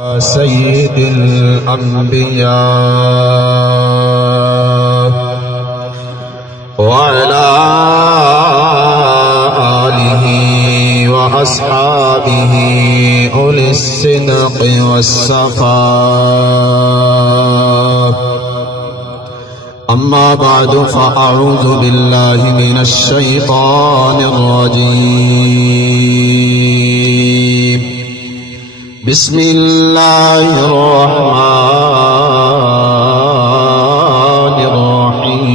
سيد الأنبياء وعلى آله وأصحابه أولي الصدق والصفاء. أما بعد فأعوذ بالله من الشيطان الرجيم. بسم الله الرحمن الرحيم.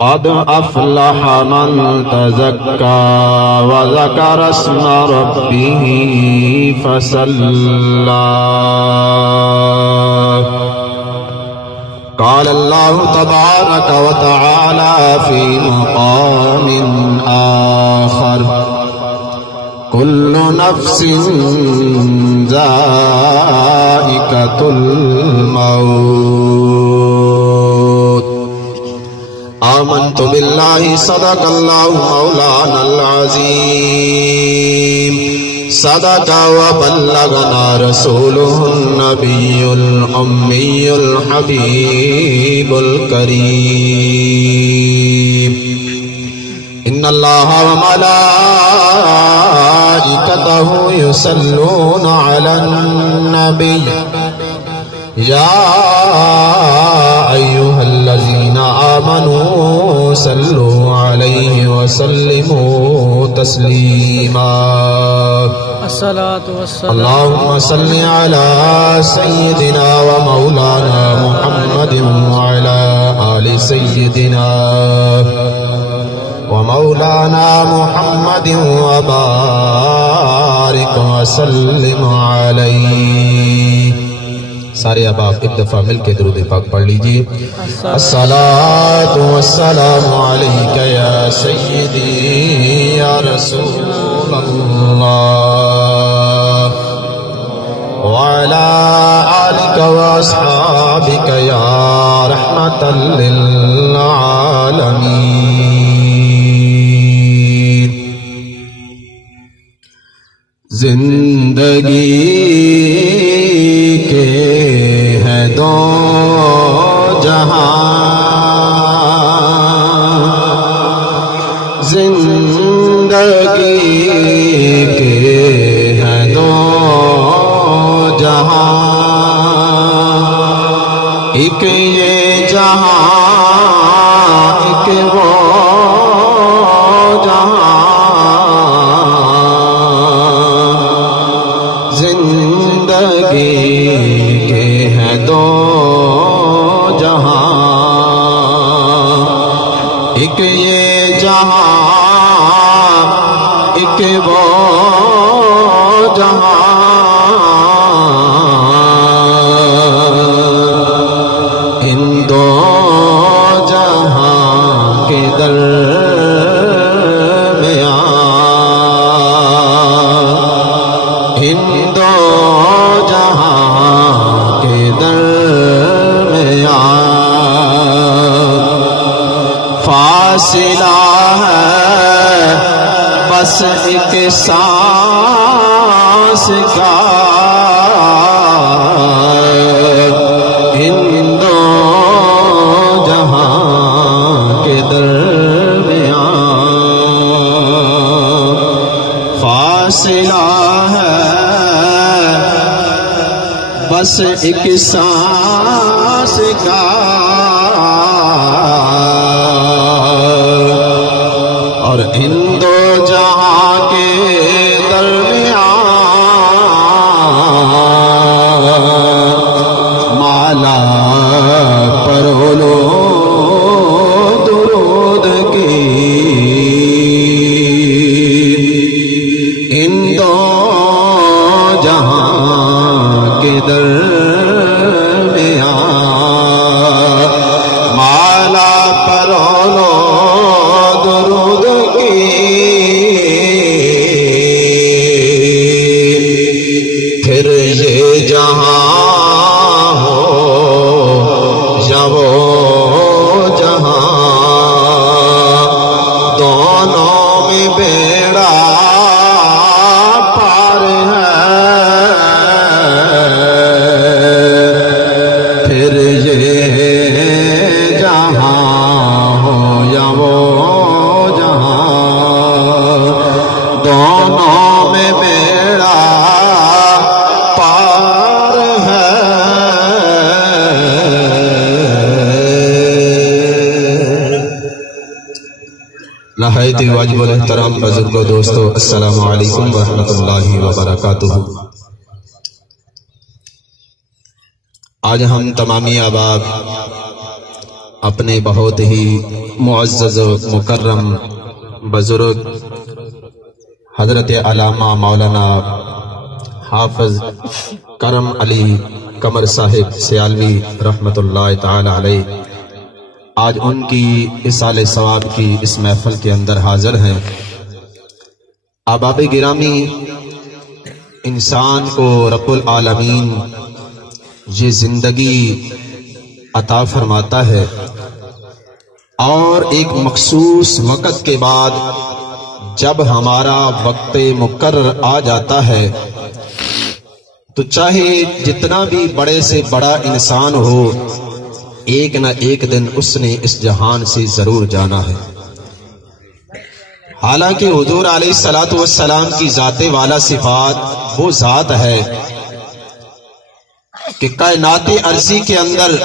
قد أفلح من تزكى وذكر اسم ربه فصلى. قال الله تبارك وتعالى في مقام آخر: كل نفس ذائقة الموت. آمنت بالله صدق الله مولانا العظيم. صدق وبلغنا رسوله النبي الأمي الحبيب الكريم. إن الله وملائكته يصلون على النبي يا أيها الذين آمنوا صلوا عليه وسلموا تسليما. الصلاة والسلام. اللهم صل على سيدنا ومولانا محمد وعلى آل سيدنا ومولانا محمد وبارك وسلم عليه. سارے احباب ایک دفعہ مل کے درود پاک پڑھ لیجئے. الصلاۃ والسلام علیک یا سیدی یا رسول اللہ وعلی آلک واصحابک یا رحمت للعالمین. زندگی کے ہے دو جہاں، زندگی کے ہے دو جہاں، ایک یہ جہاں ایک وہ جہاں. زندگی کے ہیں دو جہاں، ایک یہ جہاں ایک وہ جہاں. ان دو جہاں کے درمیان، ان دو جہاں کے درمیان فاصلہ ہے بس ایک سانس کا. ان دو جہاں کے درمیان فاصلہ ہے بس ایک سانس کا. اور ان دو جہاں کے درمیان مالا پرولو درود کی. ان دو جہاں کے درمیان مالا پرولو درود کی. نہایت واجب الاحترام بزرگوں دوستو، السلام علیکم ورحمۃ اللہ وبرکاتہ۔ آج ہم تمامی احباب اپنے بہت ہی معزز و مکرم بزرگ حضرت علامہ مولانا حافظ کرم علی قمر صاحب سیالوی رحمۃ اللہ تعالی علیہ، آج ان کی اصال ثواب کی اس محفل کے اندر حاضر ہیں۔ احباب گرامی، انسان کو رب العالمین یہ زندگی عطا فرماتا ہے اور ایک مخصوص وقت کے بعد جب ہمارا وقت مقرر آ جاتا ہے تو چاہے جتنا بھی بڑے سے بڑا انسان ہو، ایک نہ ایک دن اس نے اس جہان سے ضرور جانا ہے۔ حالانکہ حضور علیہ الصلوۃ والسلام کی ذات والا صفات وہ ذات ہے کہ کائنات ارضی کے اندر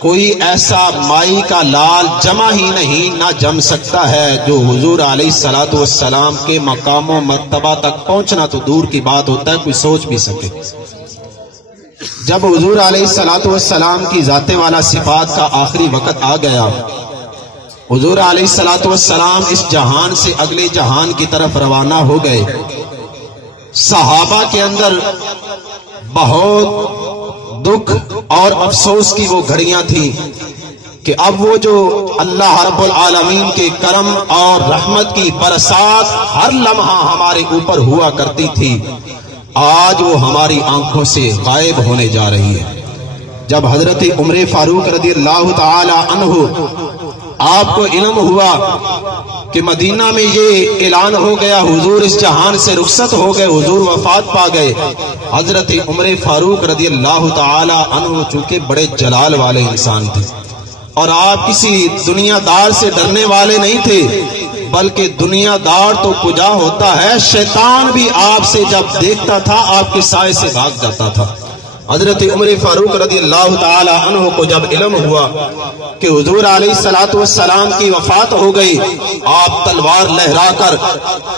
کوئی ایسا مائی کا لال جمع ہی نہیں نہ جم سکتا ہے جو حضور علیہ الصلوۃ والسلام کے مقام و مرتبہ تک پہنچنا تو دور کی بات ہوتا ہے، کوئی سوچ بھی سکے۔ جب حضور علیہ الصلوۃ والسلام کی ذات والا صفات کا آخری وقت آ گیا، حضور علیہ الصلوۃ والسلام اس جہان سے اگلے جہان کی طرف روانہ ہو گئے۔ صحابہ کے اندر بہت دکھ اور افسوس کی وہ گھڑیاں تھیں کہ اب وہ جو اللہ رب العالمین کے کرم اور رحمت کی برسات ہر لمحہ ہمارے اوپر ہوا کرتی تھی، آج وہ ہماری آنکھوں سے غائب ہونے جا رہی ہے۔ جب حضرت عمر فاروق رضی اللہ تعالی عنہ آپ کو علم ہوا کہ مدینہ میں یہ اعلان ہو گیا حضور اس جہان سے رخصت ہو گئے، حضور وفات پا گئے، حضرت عمر فاروق رضی اللہ تعالی عنہ چونکہ بڑے جلال والے انسان تھے اور آپ کسی دنیا دار سے ڈرنے والے نہیں تھے، بلکہ دنیا دار تو کجا ہوتا ہے، شیطان بھی آپ سے جب دیکھتا تھا آپ کے سائے سے بھاگ جاتا تھا۔ حضرت عمر فاروق رضی اللہ تعالی عنہ کو جب علم ہوا کہ حضور علیہ الصلوۃ والسلام کی وفات ہو گئی، آپ تلوار لہرا کر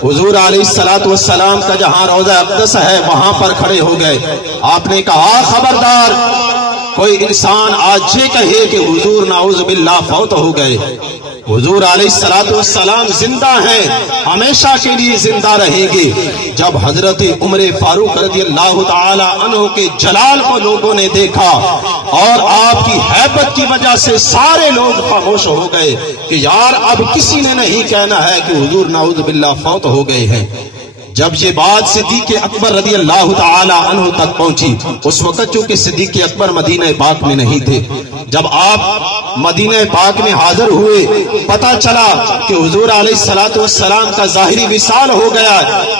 حضور علیہ الصلوۃ والسلام کا جہاں روضہ اقدس ہے وہاں پر کھڑے ہو گئے۔ آپ نے کہا خبردار کوئی انسان آج یہ کہے کہ حضور نعوذ باللہ فوت ہو گئے، حضور علیہ الصلوۃ والسلام زندہ ہیں، ہمیشہ کے لیے زندہ رہیں گے۔ جب حضرت عمر فاروق رضی اللہ تعالی عنہ کے جلال کو لوگوں نے دیکھا اور آپ کی ہیبت کی وجہ سے سارے لوگ خاموش ہو گئے کہ یار اب کسی نے نہیں کہنا ہے کہ حضور نعوذ باللہ فوت ہو گئے ہیں۔ جب یہ بات صدیق اکبر رضی اللہ تعالی عنہ تک پہنچی، اس وقت چونکہ صدیق اکبر مدینہ پاک میں نہیں تھے، جب آپ مدینہ پاک میں حاضر ہوئے پتہ چلا کہ حضور علیہ الصلوۃ والسلام کا ظاہری وصال ہو گیا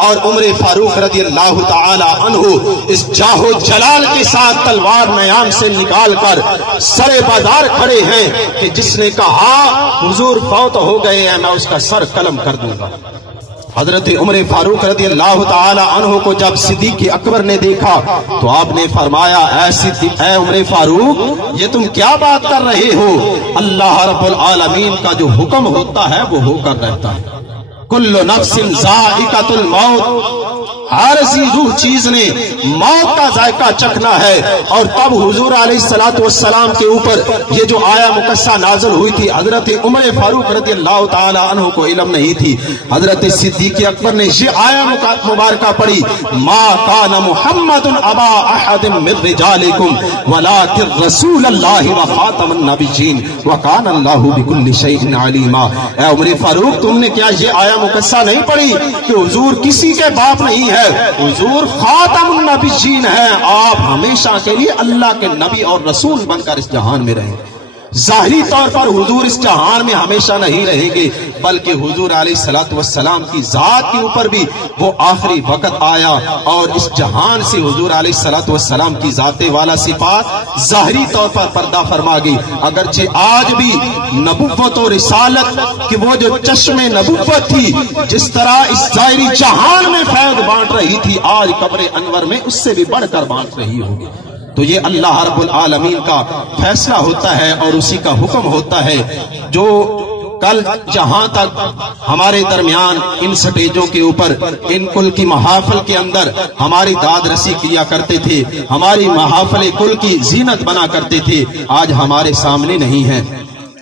اور عمر فاروق رضی اللہ تعالی عنہ اس جاہ و جلال کے ساتھ تلوار میام سے نکال کر سر بازار کھڑے ہیں کہ جس نے کہا حضور فوت ہو گئے ہیں میں اس کا سر قلم کر دوں گا۔ حضرت عمر فاروق رضی اللہ تعالی عنہ کو جب صدیق اکبر نے دیکھا تو آپ نے فرمایا اے عمر فاروق، یہ تم کیا بات کر رہے ہو؟ اللہ رب العالمین کا جو حکم ہوتا ہے وہ ہو کر رہتا ہے۔ کل نفس ذائقۃ الموت، ہر ذی روح چیز نے موت کا ذائقہ چکھنا ہے۔ اور تب حضور علیہ الصلوۃ والسلام کے اوپر یہ جو آیا مقصہ نازل ہوئی تھی، حضرت عمر فاروق رضی اللہ تعالی عنہ کو علم نہیں تھی، حضرت صدیق اکبر نے یہ آیا مبارکہ پڑھی، ما کان محمد ابا احد من رجالکم ولکن رسول اللہ وخاتم النبیین وکان اللہ بکل شیء علیما۔ اے عمر فاروق، تم نے کیا یہ آیا مقصہ نہیں پڑھی کہ حضور کسی کے باپ نہیں ہے، حضور خاتم النبیین ہیں، آپ ہمیشہ کے لیے اللہ کے نبی اور رسول بن کر اس جہان میں رہیں۔ ظاہری طور پر حضور اس جہان میں ہمیشہ نہیں رہیں گے، بلکہ حضور علیہ الصلوۃ والسلام کی ذات کے اوپر بھی وہ آخری وقت آیا اور اس جہان سے حضور علیہ الصلوۃ والسلام کی ذات والا صفات ظاہری طور پر پردہ فرما گئی۔ اگرچہ آج بھی نبوت و رسالت کہ وہ جو چشم نبوت تھی جس طرح اس ظاہری جہان میں فیض بانٹ رہی تھی، آج قبر انور میں اس سے بھی بڑھ کر بانٹ رہی ہوگی۔ تو یہ اللہ رب العالمین کا فیصلہ ہوتا ہے اور اسی کا حکم ہوتا ہے۔ جو کل جہاں تک ہمارے درمیان ان سٹیجوں کے اوپر ان کل کی محافل کے اندر ہماری داد رسی کیا کرتے تھے، ہماری محافل کل کی زینت بنا کرتے تھے، آج ہمارے سامنے نہیں ہے۔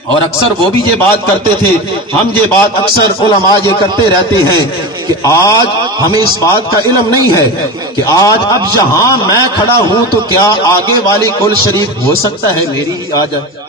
اور اکثر وہ بھی یہ بات کرتے تھے، ہم یہ بات اکثر علماء یہ کرتے رہتے ہیں کہ آج ہمیں اس بات کا علم نہیں ہے کہ آج اب جہاں میں کھڑا ہوں تو کیا آگے والی کل شریف ہو سکتا ہے میری ہی آ جائے،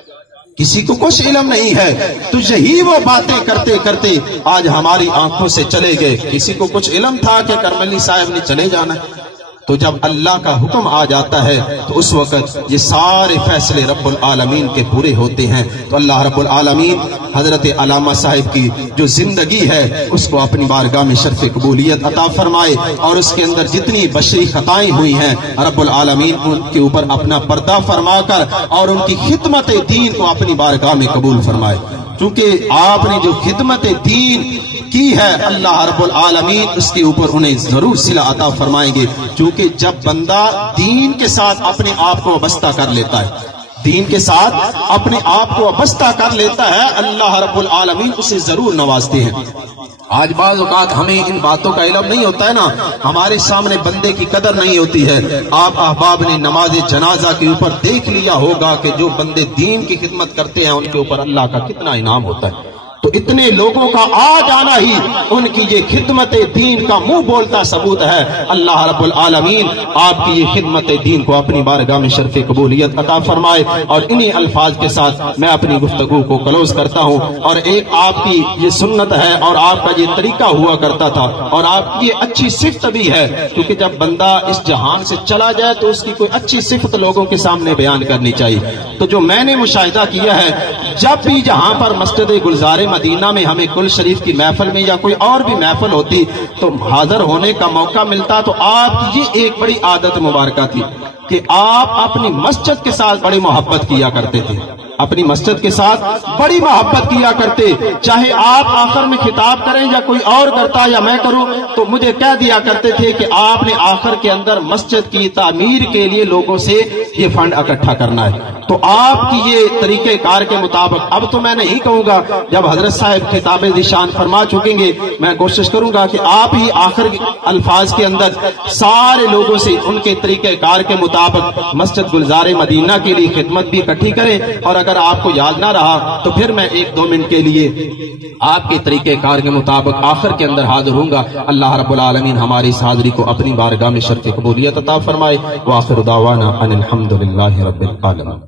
کسی کو کچھ علم نہیں ہے۔ تو یہی وہ باتیں کرتے کرتے آج ہماری آنکھوں سے چلے گئے۔ کسی کو کچھ علم تھا کہ کرملی صاحب نے چلے جانا ہے؟ تو جب اللہ کا حکم آ جاتا ہے تو اس وقت یہ سارے فیصلے رب العالمین کے پورے ہوتے ہیں۔ تو اللہ رب العالمین حضرت علامہ صاحب کی جو زندگی ہے اس کو اپنی بارگاہ میں شرف قبولیت عطا فرمائے، اور اس کے اندر جتنی بشری خطائیں ہوئی ہیں رب العالمین ان کے اوپر اپنا پردہ فرما کر اور ان کی خدمت دین کو اپنی بارگاہ میں قبول فرمائے۔ چونکہ آپ نے جو خدمت دین کی ہے اللہ رب العالمین اس کے اوپر انہیں ضرور صلہ عطا فرمائیں گے، چونکہ جب بندہ دین کے ساتھ اپنے آپ کو وابستہ کر لیتا ہے، دین کے ساتھ اپنے آپ کو وابستہ کر لیتا ہے، اللہ رب العالمین اسے ضرور نوازتے ہیں۔ آج بعض اوقات ہمیں ان باتوں کا علم نہیں ہوتا ہے نا، ہمارے سامنے بندے کی قدر نہیں ہوتی ہے۔ آپ احباب نے نماز جنازہ کے اوپر دیکھ لیا ہوگا کہ جو بندے دین کی خدمت کرتے ہیں ان کے اوپر اللہ کا کتنا انعام ہوتا ہے۔ تو اتنے لوگوں کا آ جانا ہی ان کی یہ خدمت دین کا منہ بولتا ثبوت ہے۔ اللہ رب العالمین آپ کی یہ خدمت دین کو اپنی بارگاہ میں شرف قبولیت عطا فرمائے، اور انہی الفاظ کے ساتھ میں اپنی گفتگو کو کلوز کرتا ہوں۔ اور ایک آپ کی یہ سنت ہے اور آپ کا یہ طریقہ ہوا کرتا تھا، اور آپ کی یہ اچھی صفت بھی ہے، کیونکہ جب بندہ اس جہان سے چلا جائے تو اس کی کوئی اچھی صفت لوگوں کے سامنے بیان کرنی چاہیے۔ تو جو میں نے مشاہدہ کیا ہے، جب بھی جہاں پر مسجد گلزار مدینہ میں ہمیں کل شریف کی محفل میں یا کوئی اور بھی محفل ہوتی تو حاضر ہونے کا موقع ملتا، تو آپ کی یہ ایک بڑی عادت مبارکہ تھی کہ آپ اپنی مسجد کے ساتھ بڑی محبت کیا کرتے تھے، اپنی مسجد کے ساتھ بڑی محبت کیا کرتے، چاہے آپ آخر میں خطاب کریں یا کوئی اور کرتا یا میں کروں، تو مجھے کہہ دیا کرتے تھے کہ آپ نے آخر کے اندر مسجد کی تعمیر کے لیے لوگوں سے یہ فنڈ اکٹھا کرنا ہے۔ تو آپ کی یہ طریقہ کار کے مطابق اب تو میں نہیں کہوں گا، جب حضرت صاحب خطاب ذیشان فرما چکیں گے میں کوشش کروں گا کہ آپ ہی آخر الفاظ کے اندر سارے لوگوں سے ان کے طریقہ کار کے مطابق مسجد گلزار مدینہ کے لیے خدمت بھی اکٹھی کریں، اور اگر آپ کو یاد نہ رہا تو پھر میں 1-2 منٹ کے لیے آپ کے طریقہ کار کے مطابق آخر کے اندر حاضر ہوں گا۔ اللہ رب العالمین ہماری اس حاضری کو اپنی بارگاہ میں شرف قبولیت عطا فرمائے۔ وآخر دعوانا ان الحمد للہ رب العالمین۔